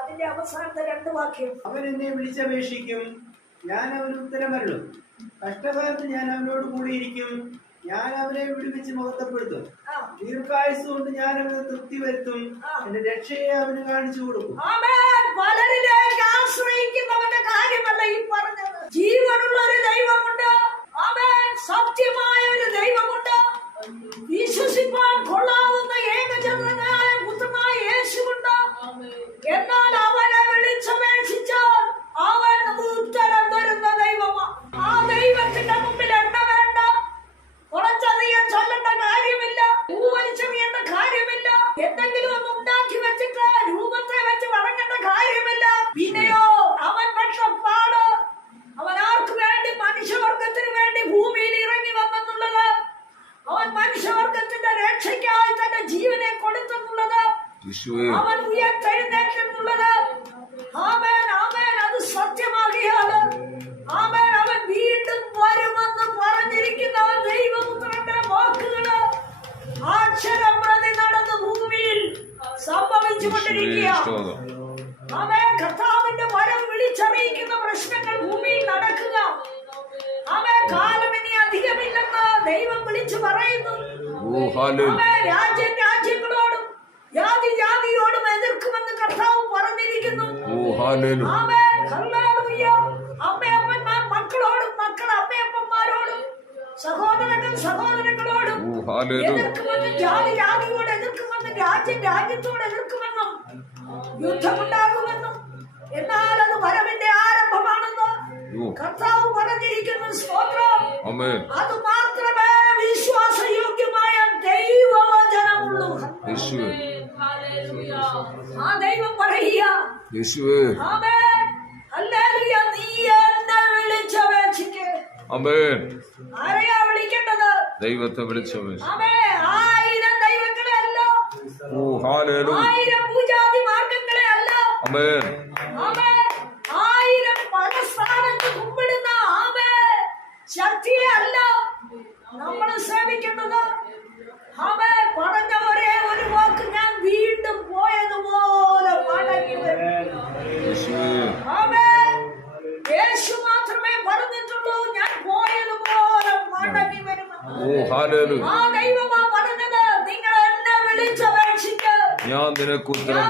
അതിന്റെ അവസാനത്തെ 2 വാക്യം. അവൻ എന്നെ വിളിച്ചപേക്ഷിക്കും, ഞാൻ അവന് ഉത്തരമരുളും. കഷ്ടകാലത്ത് ഞാൻ അവനോട് കൂടിയിരിക്കും, ഞാൻ അവനെ വിടുവിച്ച് മഹത്വപ്പെടുത്തും. ദീർഘായുസ് കൊണ്ട് ഞാൻ അവന് തൃപ്തി വരുത്തും, എന്റെ രക്ഷയെ അവന് കാണിച്ചു കൊടുക്കും. പലരിലേക്ക് ആശ്രയിക്കുന്നവന്റെ കാര്യമല്ല ഈ പറഞ്ഞത്. ജീവനുള്ള ഒരു ദൈവമുണ്ട്. സത്യമായ ഒരു ദൈവമുണ്ട്. വിശ്വസിപ്പാൻ കൊള്ളാവുന്ന ഏകജനനായ പുത്രനായ യേശുവുണ്ട്. എന്നാൽ അവനെ വിളിച്ചപേക്ഷിച്ചാൽ അവൻ ഉത്തരം തരുന്ന ദൈവമാണ്. ആ ദൈവത്തിന്റെ മുമ്പിൽ എണ്ണ വേണ്ട, കുറച്ചധികം ചൊല്ലേണ്ട കാര്യമില്ല, പൂവലിച്ചെറിയേണ്ട കാര്യമില്ല, എന്തെങ്കിലും ഒന്ന് ഉണ്ടാക്കി വെച്ചിട്ട് രൂപത്തെ വെച്ച് വഴങ്ങേണ്ട കാര്യമില്ല. പിന്നെയോ അവൻ പക്ഷപ്പാട്, അവൻ ആർക്ക് വേണ്ടി? മനുഷ്യവർഗത്തിന് വേണ്ടി ഭൂമിയിൽ ഇറങ്ങി വന്നെന്നുള്ളത്, അവൻ മനുഷ്യവർഗത്തിന്റെ രക്ഷയ്ക്കായി തന്റെ ജീവനെ കൊടുത്തെന്നുള്ളത്, അവൻ ഉയർത്തെഴുന്നേറ്റെന്നുള്ളത്. ആമേൻ, ആമേൻ. അത് സത്യമാകിയാല് ആമേൻ, അവൻ വീണ്ടും വരുമെന്ന് പറഞ്ഞിരിക്കുന്ന ദൈവപുത്രന്റെ വാക്കുകള് അക്ഷരം പ്രതി നടന്ന് ഭൂമിയിൽ സംഭവിച്ചുകൊണ്ടിരിക്കുക. ആമേൻ. കർത്താവിന്റെ വരം വിളിച്ചറിയിക്കുന്ന പ്രശ്നങ്ങൾ ഭൂമിയിൽ നടക്കുക. ആമേൻ. കാലം ഇനി അധികമില്ലെന്ന് ദൈവം വിളിച്ചു പറയുന്നു. രാജ്യങ്ങളോടും ജാതി ജാതിയോടും എതിർക്കുമെന്ന് കർത്താവ് പറഞ്ഞിരിക്കുന്നു. അമ്മയപ്പന്മാർ മക്കളോടും, മക്കൾ അമ്മയപ്പന്മാരോടും, സഹോദരങ്ങൾ സഹോദരങ്ങളോടും എതിർക്കുമെന്നും, ജാതി ജാതിയോട് എതിർക്കുമെന്നും, രാജ്യം രാജ്യത്തോട് എതിർക്കുമെന്നും, യുദ്ധമുണ്ടാകുമെന്നും, എന്നാൽ അത് വരവിന്റെ ആരംഭമാണെന്ന് കർത്താവ് പറഞ്ഞിരിക്കുന്നു. സ്തോത്രം. അത് മാത്രമേ വിശ്വാസയോഗ്യമായ ദൈവവചനമുള്ളൂ. ആ ദൈവം പറയുക, നീ എന്നെ വിളിച്ചപേക്ഷിക്ക്. ആരെയാ വിളിക്കേണ്ടത്? ദൈവത്തെ വിളിച്ചപേക്ഷിക്ക്. 1000 ദൈവങ്ങളെ അല്ല, 1000 പൂജാതി മാർഗങ്ങളെ അല്ല, 1000 പല സ്ഥാനത്ത് കുമ്പിടുന്ന ശക്തിയെ അല്ല നമ്മൾ സേവിക്കേണ്ടത്. പറഞ്ഞ ഒരേ ഒരു വാക്ക്, ഞാൻ വീണ്ടും പോയതുപോലെ മടങ്ങി വരും. യേശു മാത്രമേ പറഞ്ഞിട്ടുള്ളൂ, ഞാൻ പോയതുപോലെ മടങ്ങി വരും. ആ ദൈവമാ പറഞ്ഞത്, നിങ്ങൾ എന്നെ വിളിച്ചപേക്ഷിക്ക്, ഞാൻ നിനക്ക് ഉത്തരം